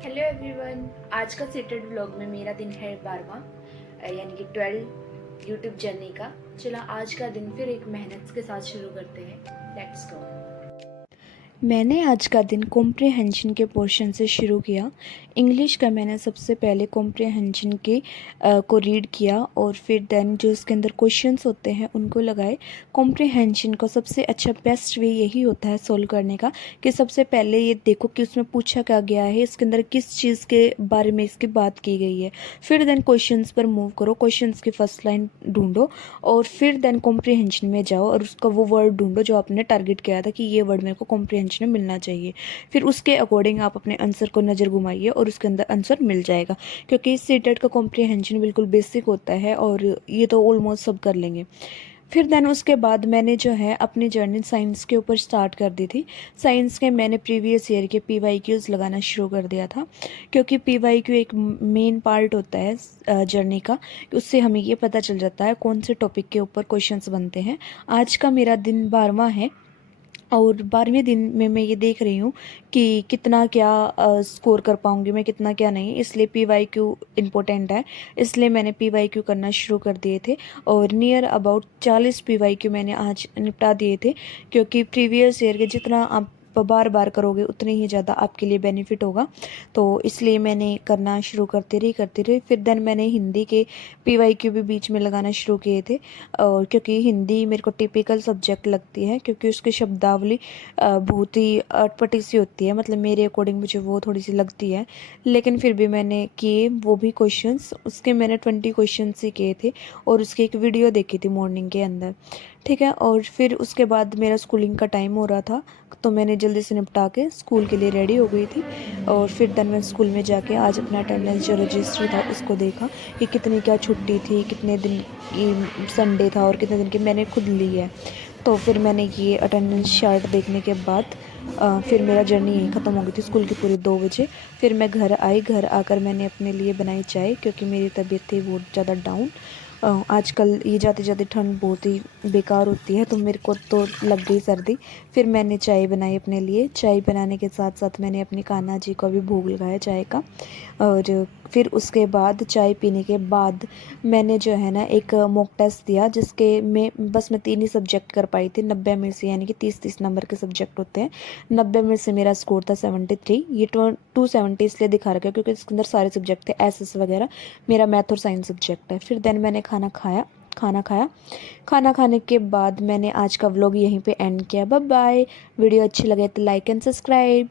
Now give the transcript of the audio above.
Hello everyone. आज का seated vlog में मेरा दिन है 12वां यानी कि 12 यूट्यूब जर्नी का। चलो आज का दिन फिर एक मेहनत के साथ शुरू करते हैं। Let's go. मैंने आज का दिन कॉम्प्रिहेंशन के पोर्शन से शुरू किया। इंग्लिश का मैंने सबसे पहले कॉम्प्रिहेंशन के को रीड किया और फिर देन जो इसके अंदर क्वेश्चंस होते हैं उनको लगाए। कॉम्प्रिहेंशन को सबसे अच्छा बेस्ट वे यही होता है सोल्व करने का कि सबसे पहले ये देखो कि उसमें पूछा क्या गया है, इसके अंदर किस चीज़ के बारे में इसकी बात की गई है। फिर देन क्वेश्चंस पर मूव करो, क्वेश्चंस की फर्स्ट लाइन ढूंढो और फिर देन कॉम्प्रिहेंशन में जाओ और उसका वो वर्ड ढूंढो जो आपने टारगेट किया था कि ये वर्ड मेरे को कॉम्प्रिहेंशन में मिलना चाहिए। फिर उसके अकॉर्डिंग आप अपने आंसर को नज़र घुमाइए और उसके अंदर आंसर मिल जाएगा, क्योंकि सीटेट का कॉम्प्रिहेंशन बिल्कुल बेसिक होता है और ये तो ऑलमोस्ट सब कर लेंगे। फिर देन उसके बाद मैंने जो है अपनी जर्नी साइंस के ऊपर स्टार्ट कर दी थी। साइंस के मैंने प्रीवियस ईयर के PYQs लगाना शुरू कर दिया था, क्योंकि PYQ एक मेन पार्ट होता है जर्नी का। उससे हमें ये पता चल जाता है कौन से टॉपिक के ऊपर क्वेश्चंस बनते हैं। आज का मेरा दिन 12वां है और 12वें दिन में मैं ये देख रही हूँ कि कितना क्या स्कोर कर पाऊँगी मैं, कितना क्या नहीं। इसलिए PYQ इम्पोर्टेंट है, इसलिए मैंने PYQ करना शुरू कर दिए थे और नियर अबाउट 40 PYQ मैंने आज निपटा दिए थे, क्योंकि प्रीवियस ईयर के जितना आप बार बार करोगे उतनी ही ज़्यादा आपके लिए बेनिफिट होगा। तो इसलिए मैंने करना शुरू करते रही। फिर देन मैंने हिंदी के PYQ भी बीच में लगाना शुरू किए थे, और क्योंकि हिंदी मेरे को टिपिकल सब्जेक्ट लगती है, क्योंकि उसकी शब्दावली बहुत ही अटपटी सी होती है, मतलब मेरे अकॉर्डिंग मुझे वो थोड़ी सी लगती है। लेकिन फिर भी मैंने किए वो भी क्वेश्चंस, उसके मैंने 20 क्वेश्चंस ही किए थे और उसकी एक वीडियो देखी थी मॉर्निंग के अंदर। ठीक है, और फिर उसके बाद मेरा स्कूलिंग का टाइम हो रहा था, तो मैंने जल्दी से निपटा के स्कूल के लिए रेडी हो गई थी। और फिर देन मैं स्कूल में जाके आज अपना अटेंडेंस जो रजिस्टर था उसको देखा कि कितनी क्या छुट्टी थी, कितने दिन की संडे था और कितने दिन की मैंने खुद ली है। तो फिर मैंने ये अटेंडेंस चार्ट देखने के बाद फिर मेरा जर्नी यहीं ख़त्म हो गई थी स्कूल की पूरी 2 बजे। फिर मैं घर आई, घर आकर मैंने अपने लिए बनाई चाय, क्योंकि मेरी तबीयत थी बहुत ज़्यादा डाउन। आजकल ये जाते जाते ठंड बहुत ही बेकार होती है, तो मेरे को तो लग गई सर्दी। फिर मैंने चाय बनाई अपने लिए, चाय बनाने के साथ साथ मैंने अपनी कान्हा जी को भी भोग लगाया चाय का। और फिर उसके बाद चाय पीने के बाद मैंने जो है ना एक मॉक टेस्ट दिया, जिसके में बस मैं 3 ही सब्जेक्ट कर पाई थी 90 में से, यानी कि 30-30 नंबर के सब्जेक्ट होते हैं। 90 में से मेरा स्कोर था 73। ये 270 इसलिए दिखा रखा है क्योंकि इसके अंदर सारे सब्जेक्ट थे, SS वगैरह। मेरा मैथ और साइंस सब्जेक्ट है। फिर देन मैंने खाना खाया। खाना खाने के बाद मैंने आज का व्लॉग यहीं पे एंड किया। Bye bye. वीडियो अच्छी लगे तो लाइक एंड सब्सक्राइब।